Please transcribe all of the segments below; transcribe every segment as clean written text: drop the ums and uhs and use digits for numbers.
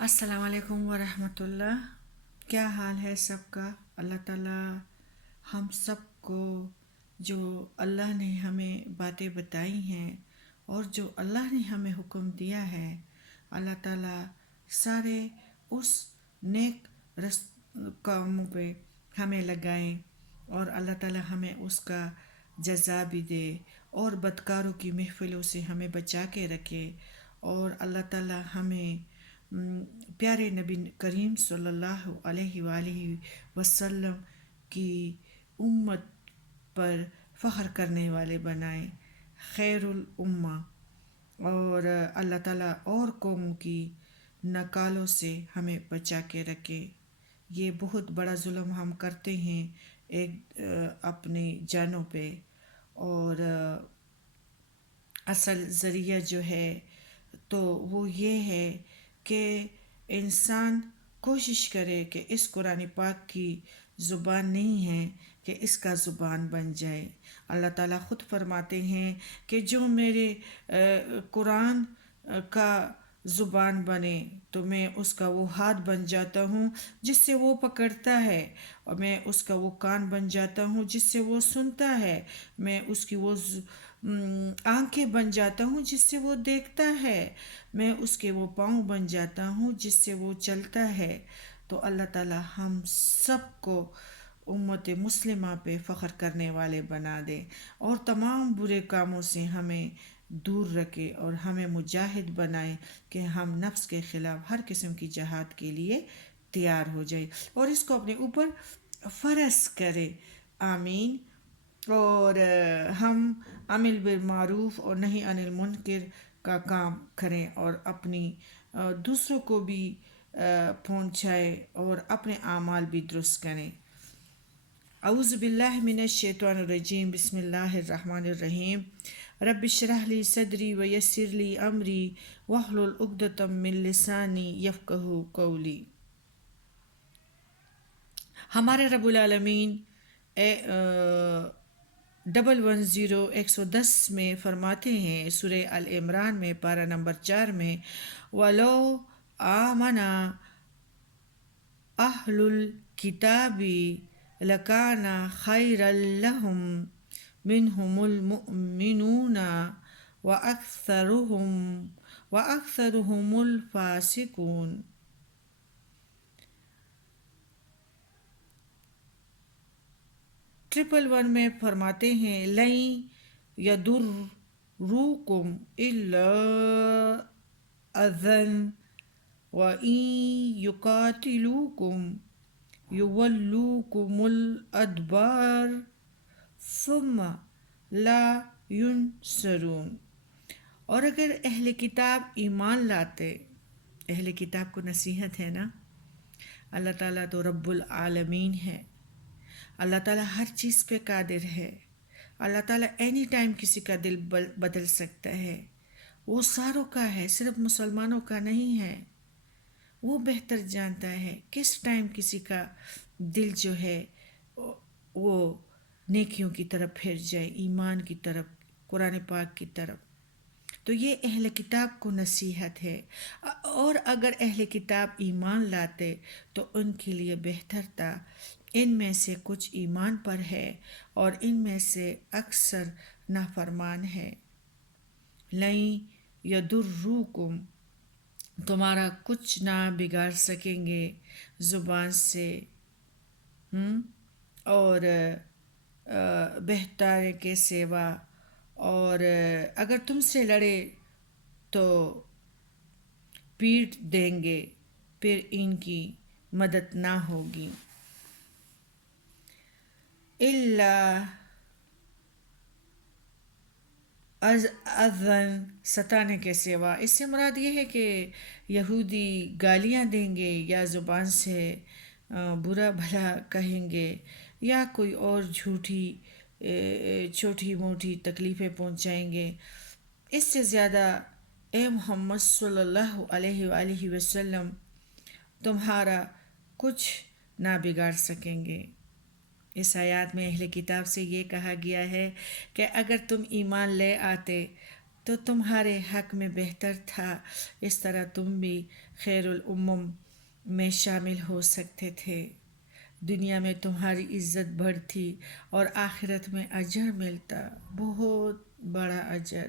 السلام علیکم ورحمۃ اللہ۔ کیا حال ہے سب کا؟ اللہ تعالیٰ ہم سب کو جو اللہ نے ہمیں باتیں بتائی ہیں اور جو اللہ نے ہمیں حکم دیا ہے، اللہ تعالیٰ سارے اس نیک کاموں پہ ہمیں لگائیں اور اللہ تعالیٰ ہمیں اس کا جزا بھی دے اور بدکاروں کی محفلوں سے ہمیں بچا کے رکھے، اور اللہ تعالیٰ ہمیں پیارے نبی کریم صلی اللہ علیہ وآلہ وسلم کی امت پر فخر کرنے والے بنائیں، خیر الامہ، اور اللہ تعالیٰ اور قوموں کی نکالوں سے ہمیں بچا کے رکھے۔ یہ بہت بڑا ظلم ہم کرتے ہیں ایک اپنی جانوں پہ، اور اصل ذریعہ جو ہے تو وہ یہ ہے کہ انسان کوشش کرے کہ اس قرآن پاک کی زبان نہیں ہے کہ اس کا زبان بن جائے۔ اللہ تعالیٰ خود فرماتے ہیں کہ جو میرے قرآن کا زبان بنے تو میں اس کا وہ ہاتھ بن جاتا ہوں جس سے وہ پکڑتا ہے، اور میں اس کا وہ کان بن جاتا ہوں جس سے وہ سنتا ہے، میں اس کی وہ آنکھیں بن جاتا ہوں جس سے وہ دیکھتا ہے، میں اس کے وہ پاؤں بن جاتا ہوں جس سے وہ چلتا ہے۔ تو اللہ تعالیٰ ہم سب کو امت مسلمہ پہ فخر کرنے والے بنا دے اور تمام برے کاموں سے ہمیں دور رکھے، اور ہمیں مجاہد بنائے کہ ہم نفس کے خلاف ہر قسم کی جہاد کے لیے تیار ہو جائے اور اس کو اپنے اوپر فرض کرے۔ آمین۔ اور ہم امر بالمعروف اور نہی عن المنکر کا کام کریں اور اپنی دوسروں کو بھی پہنچائے اور اپنے اعمال بھی درست کریں۔ اعوذ باللہ من الشیطان الرجیم، بسم اللہ الرحمن الرحیم۔ رب اشرح لی صدری ویسر لی امری واحلل عقدۃ من لسانی یفقہوا قولی۔ ہمارے رب العالمین 110 میں فرماتے ہیں سورہ العمران میں پارہ نمبر 4 میں، وَلَوْ آمَنَ أَهْلُ الْكِتَابِ لَكَانَ خَيْرًا لَهُمْ مِنْهُمُ الْمُؤْمِنُونَ وَأَكْثَرُهُمُ الْفَاسِقُونَ۔ 111 میں فرماتے ہیں، لَن يَضُرُّوكُمْ إِلَّا أَذًى وَإِن يُقَاتِلُوكُمْ يُوَلُّوكُمُ الْأَدْبَارَ ثُمَّ لَا يُنصَرُونَ۔ اور اگر اہل کتاب ایمان لاتے، اہل کتاب کو نصیحت ہے نا، اللہ تعالیٰ تو رب العالمین ہے، اللہ تعالیٰ ہر چیز پہ قادر ہے، اللہ تعالیٰ اینی ٹائم کسی کا دل بدل سکتا ہے، وہ ساروں کا ہے، صرف مسلمانوں کا نہیں ہے۔ وہ بہتر جانتا ہے کس ٹائم کسی کا دل جو ہے وہ نیکیوں کی طرف پھر جائے، ایمان کی طرف، قرآن پاک کی طرف۔ تو یہ اہل کتاب کو نصیحت ہے، اور اگر اہل کتاب ایمان لاتے تو ان کے لیے بہتر تھا۔ ان میں سے کچھ ایمان پر ہے اور ان میں سے اکثر نافرمان ہے۔ لَن يَضُرُّوكُمْ، تمہارا کچھ نہ بگاڑ سکیں گے زبان سے، اور بہتر کے سوا، اور اگر تم سے لڑے تو پیٹ دیں گے، پھر ان کی مدد نہ ہوگی۔ اللہ اذن، ستانے کے سوا۔ اس سے مراد یہ ہے کہ یہودی گالیاں دیں گے یا زبان سے برا بھلا کہیں گے یا کوئی اور چھوٹی موٹی تکلیفیں پہنچائیں گے، اس سے زیادہ اے محمد صلی اللہ علیہ وآلہ وسلم تمہارا کچھ نہ بگاڑ سکیں گے۔ اس آیات میں اہل کتاب سے یہ کہا گیا ہے کہ اگر تم ایمان لے آتے تو تمہارے حق میں بہتر تھا، اس طرح تم بھی خیر الامم میں شامل ہو سکتے تھے، دنیا میں تمہاری عزت بڑھتی اور آخرت میں اجر ملتا، بہت بڑا اجر۔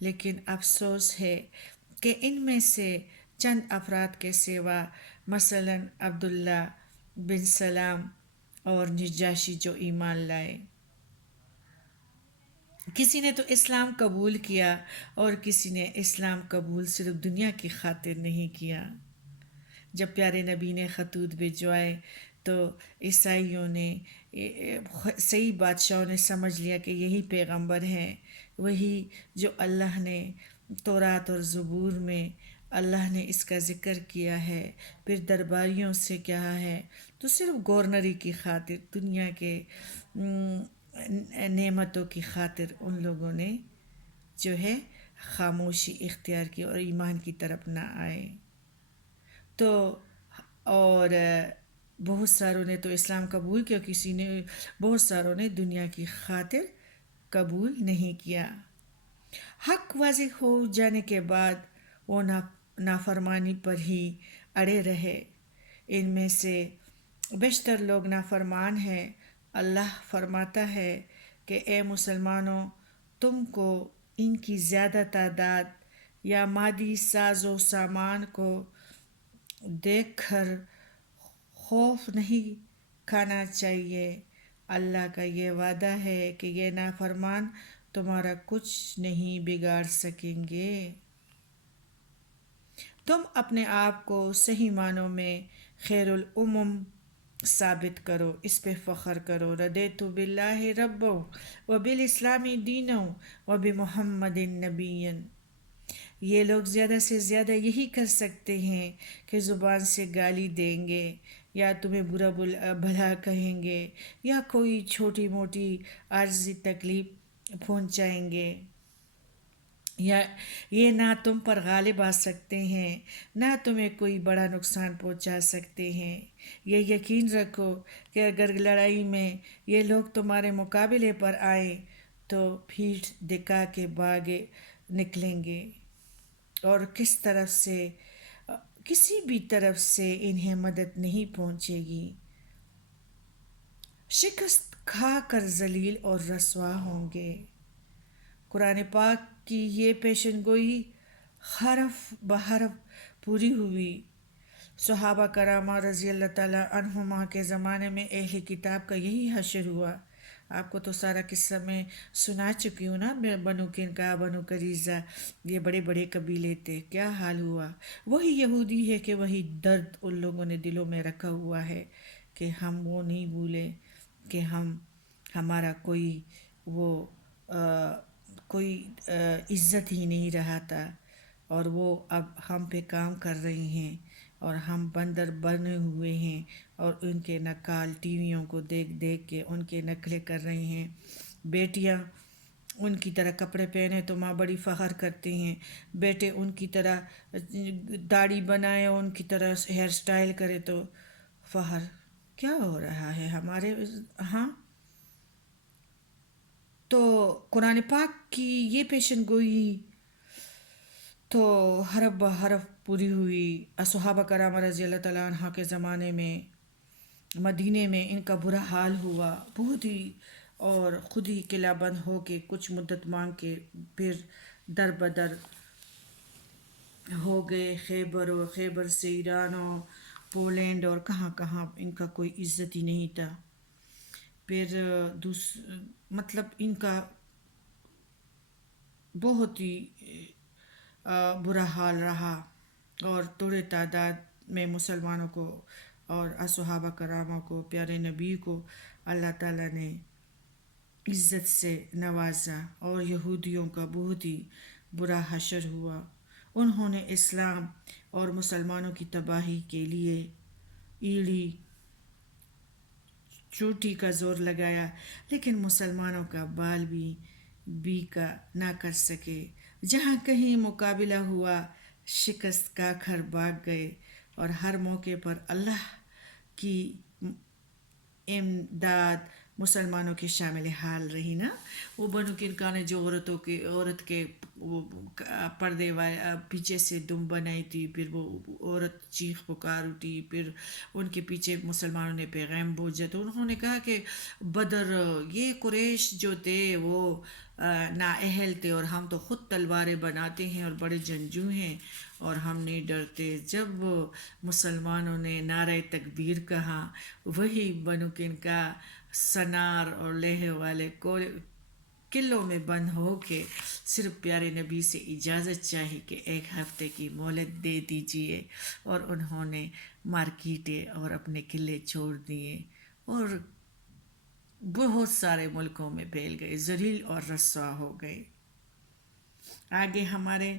لیکن افسوس ہے کہ ان میں سے چند افراد کے سوا، مثلاً عبداللہ بن سلام اور نجاشی جو ایمان لائے، کسی نے تو اسلام قبول کیا اور کسی نے اسلام قبول صرف دنیا کی خاطر نہیں کیا۔ جب پیارے نبی نے خطوط بھجوائے تو عیسائیوں نے، صحیح بادشاہوں نے سمجھ لیا کہ یہی پیغمبر ہیں، وہی جو اللہ نے تورات اور زبور میں اللہ نے اس کا ذکر کیا ہے، پھر درباریوں سے کیا ہے، تو صرف گورنری کی خاطر، دنیا کے نعمتوں کی خاطر ان لوگوں نے جو ہے خاموشی اختیار کی اور ایمان کی طرف نہ آئے۔ تو اور بہت ساروں نے تو اسلام قبول کیا، بہت ساروں نے دنیا کی خاطر قبول نہیں کیا۔ حق واضح ہو جانے کے بعد وہ نافرمانی پر ہی اڑے رہے۔ ان میں سے بیشتر لوگ نافرمان ہیں۔ اللہ فرماتا ہے کہ اے مسلمانوں، تم کو ان کی زیادہ تعداد یا مادی ساز و سامان کو دیکھ کر خوف نہیں کھانا چاہیے۔ اللہ کا یہ وعدہ ہے کہ یہ نافرمان تمہارا کچھ نہیں بگاڑ سکیں گے۔ تم اپنے آپ کو صحیح معنوں میں خیر الامم ثابت کرو، اس پہ فخر کرو۔ رضیت باللہ ربا وبالاسلام دینا وبمحمد نبیا۔ یہ لوگ زیادہ سے زیادہ یہی کر سکتے ہیں کہ زبان سے گالی دیں گے، یا تمہیں برا بھلا کہیں گے، یا کوئی چھوٹی موٹی عارضی تکلیف پہنچائیں گے، یا یہ نہ تم پر غالب آ سکتے ہیں، نہ تمہیں کوئی بڑا نقصان پہنچا سکتے ہیں۔ یہ یقین رکھو کہ اگر لڑائی میں یہ لوگ تمہارے مقابلے پر آئیں تو پیٹھ دکھا کے بھاگے نکلیں گے، اور کسی بھی طرف سے انہیں مدد نہیں پہنچے گی۔ شکست کھا کر ذلیل اور رسوا ہوں گے۔ قرآن پاک کی یہ پیشن گوئی حرف بحرف پوری ہوئی۔ صحابہ کرام رضی اللہ تعالیٰ عنہما کے زمانے میں اہل کتاب کا یہی حشر ہوا۔ آپ کو تو سارا قصہ میں سنا چکی ہوں نا، بنو قینقاع، بنو قریظہ، یہ بڑے بڑے قبیلے تھے، کیا حال ہوا۔ وہی یہودی ہے کہ وہی درد ان لوگوں نے دلوں میں رکھا ہوا ہے کہ ہم وہ نہیں بھولے کہ ہمارا کوئی عزت ہی نہیں رہا تھا، اور وہ اب ہم پہ کام کر رہے ہیں، اور ہم بندر بنے ہوئے ہیں، اور ان کے نکال ٹی ویوں کو دیکھ دیکھ کے ان کے نخرے کر رہے ہیں۔ بیٹیاں ان کی طرح کپڑے پہنے تو ماں بڑی فخر کرتے ہیں، بیٹے ان کی طرح داڑھی بنائے، ان کی طرح ہیئر سٹائل کرے تو فخر۔ کیا ہو رہا ہے ہمارے ہاں؟ تو قرآن پاک کی یہ پیشن گوئی تو حرف بحرف پوری ہوئی۔ صحابہ کرام رضی اللہ تعالیٰ عنہ کے زمانے میں مدینے میں ان کا برا حال ہوا بہت ہی، اور خود ہی قلعہ بند ہو کے کچھ مدت مانگ کے پھر در بدر ہو گئے۔ خیبر سے ایران اور پولینڈ اور کہاں کہاں ان کا کوئی عزت ہی نہیں تھا۔ پھر مطلب ان کا بہت ہی برا حال رہا، اور تھوڑے تعداد میں مسلمانوں کو اور صحابہ کراموں کو، پیارے نبی کو اللہ تعالیٰ نے عزت سے نوازا، اور یہودیوں کا بہت ہی برا حشر ہوا۔ انہوں نے اسلام اور مسلمانوں کی تباہی کے لیے ایڑی چوٹی کا زور لگایا، لیکن مسلمانوں کا بال بھی کا نہ کر سکے۔ جہاں کہیں مقابلہ ہوا، شکست کھا کر بھاگ گئے، اور ہر موقع پر اللہ کی امداد مسلمانوں کے شامل حال رہی نا. وہ بنو کنکا نے جو عورت کے وہ پردے پیچھے سے دم بنائی تھی، پھر وہ عورت چیخ پکار اٹھی، پھر ان کے پیچھے مسلمانوں نے پیغام بھیجا تو انہوں نے کہا کہ بدر یہ قریش جو تھے وہ نااہل تھے، اور ہم تو خود تلواریں بناتے ہیں اور بڑے جنگجو ہیں اور ہم نہیں ڈرتے. جب مسلمانوں نے نعرہ تکبیر کہا، وہی بنو کنکا سنار اور لہے والے قلعوں میں بند ہو کے صرف پیارے نبی سے اجازت چاہی کہ 1 ہفتے کی مہلت دے دیجیے، اور انہوں نے مارکیٹیں اور اپنے قلعے چھوڑ دیے اور بہت سارے ملکوں میں پھیل گئے، ذلیل اور رسوا ہو گئے. آگے ہمارے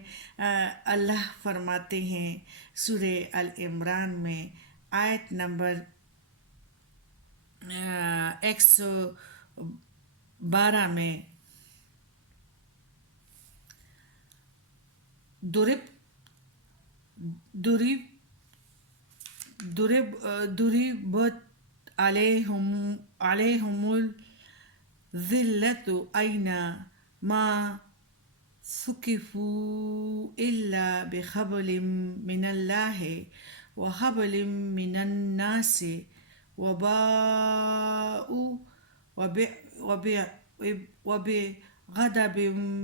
اللہ فرماتے ہیں سورہ ال عمران میں آیت نمبر 112 میں، ضربت علیہم الذلۃ اینما ثقفوا الا بحبل من اللہ وحبل من الناس وبغضب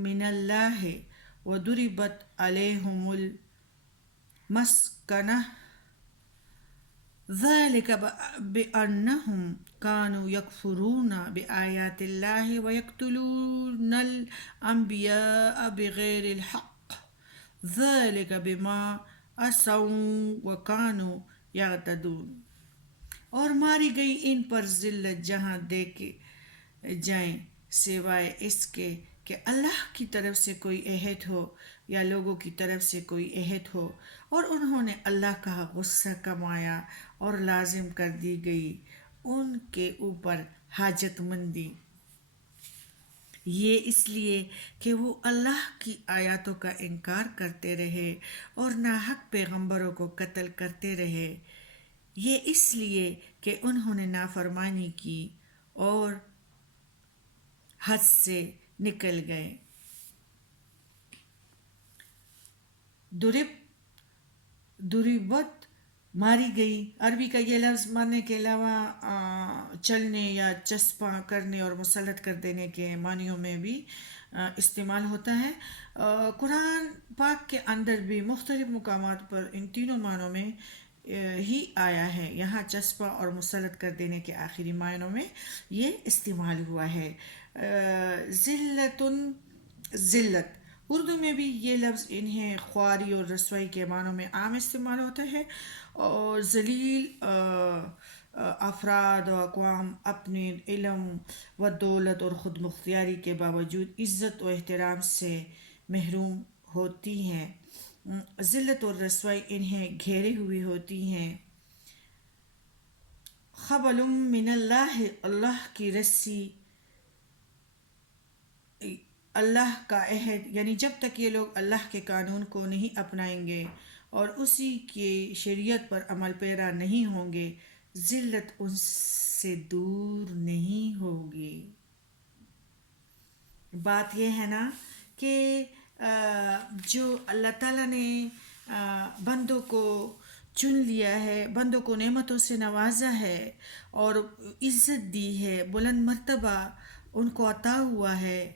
من اللہ وضربت علیہم المسکنہ ذلك بأنهم كانوا يكفرون بآيات الله ويقتلون الأنبياء بغير الحق ذلك بما عصوا وكانوا يعتدون. اور ماری گئی ان پر ذلت جہاں دیکھے جائیں سوائے اس کے کہ اللہ کی طرف سے کوئی عہد ہو یا لوگوں کی طرف سے کوئی عہد ہو، اور انہوں نے اللہ کا غصہ کمایا اور لازم کر دی گئی ان کے اوپر حاجت مندی، یہ اس لیے کہ وہ اللہ کی آیاتوں کا انکار کرتے رہے اور ناحق پیغمبروں کو قتل کرتے رہے. یہ اس لیے کہ انہوں نے نافرمانی کی اور حد سے نکل گئے. ضربت ماری گئی، عربی کا یہ لفظ مارنے کے علاوہ چلنے یا چسپاں کرنے اور مسلط کر دینے کے معنیوں میں بھی استعمال ہوتا ہے. قرآن پاک کے اندر بھی مختلف مقامات پر ان تینوں معنوں میں ہی آیا ہے. یہاں چسپا اور مسلط کر دینے کے آخری معنوں میں یہ استعمال ہوا ہے. ذلت اردو میں بھی یہ لفظ انہیں خواری اور رسوائی کے معنوں میں عام استعمال ہوتا ہے، اور ذلیل افراد و اقوام اپنے علم و دولت اور خود مختاری کے باوجود عزت و احترام سے محروم ہوتی ہیں. ذلت اور رسوائی انہیں گھیرے ہوئی ہوتی ہیں. حبل من اللہ، اللہ کی رسی، اللہ کا عہد، یعنی جب تک یہ لوگ اللہ کے قانون کو نہیں اپنائیں گے اور اسی کی شریعت پر عمل پیرا نہیں ہوں گے، ذلت ان سے دور نہیں ہوگی. بات یہ ہے نا کہ جو اللہ تعالیٰ نے بندوں کو چن لیا ہے، بندوں کو نعمتوں سے نوازا ہے اور عزت دی ہے، بلند مرتبہ ان کو عطا ہوا ہے،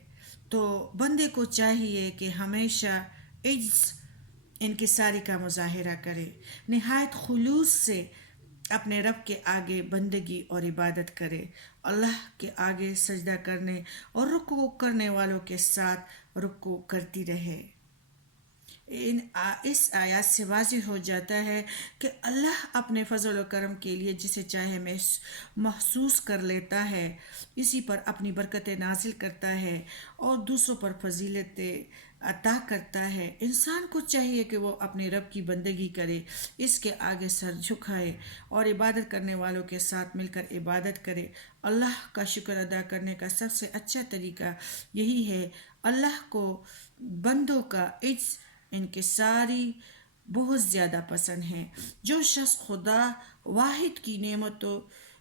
تو بندے کو چاہیے کہ ہمیشہ عجز انکساری کا مظاہرہ کرے، نہایت خلوص سے اپنے رب کے آگے بندگی اور عبادت کرے، اللہ کے آگے سجدہ کرنے اور رکوع کرنے والوں کے ساتھ رکوع کرتی رہے. اس آیات سے واضح ہو جاتا ہے کہ اللہ اپنے فضل و کرم کے لیے جسے چاہے محسوس کر لیتا ہے، اسی پر اپنی برکتیں نازل کرتا ہے اور دوسروں پر فضیلتیں عطا کرتا ہے. انسان کو چاہیے کہ وہ اپنے رب کی بندگی کرے، اس کے آگے سر جھکائے اور عبادت کرنے والوں کے ساتھ مل کر عبادت کرے. اللہ کا شکر ادا کرنے کا سب سے اچھا طریقہ یہی ہے. اللہ کو بندوں کا عجز انکساری بہت زیادہ پسند ہے. جو شخص خدا واحد کی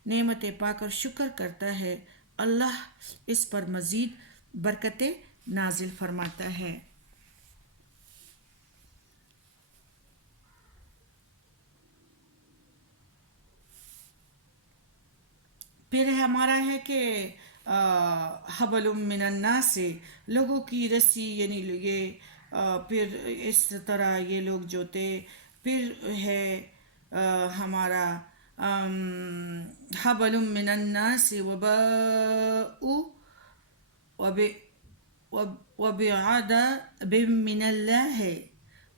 نعمتیں پا کر شکر کرتا ہے اللہ اس پر مزید برکتیں نازل فرماتا ہے۔ پھر ہمارا ہے کہ حبل من الناس سے لوگوں کی رسی، یعنی پھر اس طرح یہ لوگ جو تھے، پھر ہے ہمارا حبل من الناس وباء وبعذاب من الله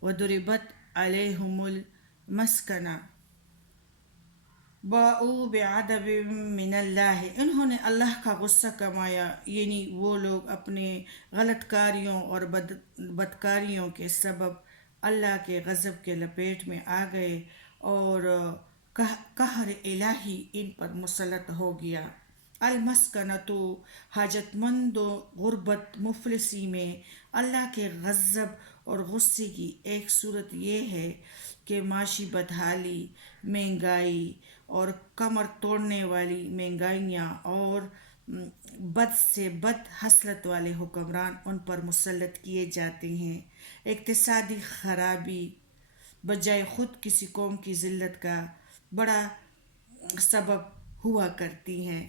وضربت عليهم المسكنة باؤ بعدب من اللہ، انہوں نے اللہ کا غصہ کمایا، یعنی وہ لوگ اپنے غلط کاریوں اور بدکاریوں کے سبب اللہ کے غضب کے لپیٹ میں آ گئے، اور قہر الہی ان پر مسلط ہو گیا۔ المسکنۃ، حاجت مند و غربت مفلسی میں اللہ کے غضب اور غصے کی ایک صورت یہ ہے کہ معاشی بدحالی، مہنگائی اور کمر توڑنے والی مہنگائیاں اور بد سے بد حسرت والے حکمران ان پر مسلط کیے جاتے ہیں۔ اقتصادی خرابی بجائے خود کسی قوم کی ذلت کا بڑا سبب ہوا کرتی ہیں۔